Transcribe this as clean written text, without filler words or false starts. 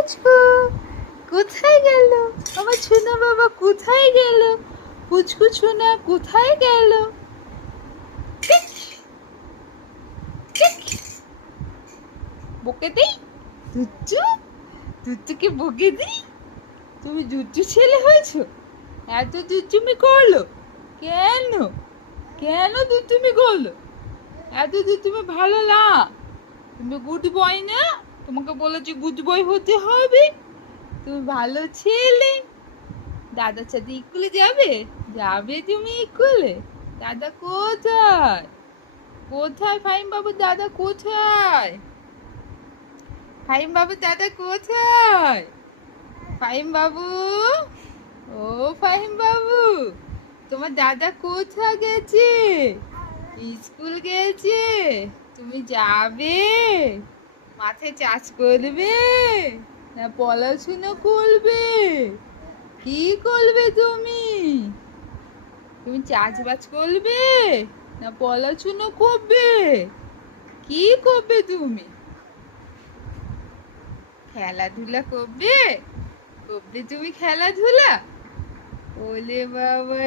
পুচকু কোথায় গেল? আমার সোনা বাবা কোথায় গেল? পুচকু সোনা কোথায় গেল? Tick, tick. বকে দিই দুচ্চু, দুচ্চুকে বকে দিই। তুমি দুচ্চু ছেলে হয়েছো? এত দুচ্চুমি করলো কেন? কেন দুচ্চুমি করলো? এত দুচ্চুমি ভালো না। তুমি গুড বয় না? তোমাকে বলেছি গুড বয় হতে হবে। তুমি ভালো ছেলে। দাদার সাথে স্কুলে যাবে? যাবে তুমি স্কুলে? দাদা কোথায়? কোথায় ফাহিম বাবু দাদা কোথায়? ফাহিম বাবু দাদা কোথায়? ফাহিম বাবু, ও ফাহিম বাবু, তোমার দাদা কোথায় গেছে? স্কুল গেছে? তুমি যাবে? মাথায় চাষ করবে না পড়াশোনা করবে? কি করবে তুমি? তুমি চাষবাস করবে না পড়াশোনা করবে? কি করবে তুমি? খেলাধুলা করবে? করবে তুমি খেলাধুলা? ওলে বাবা।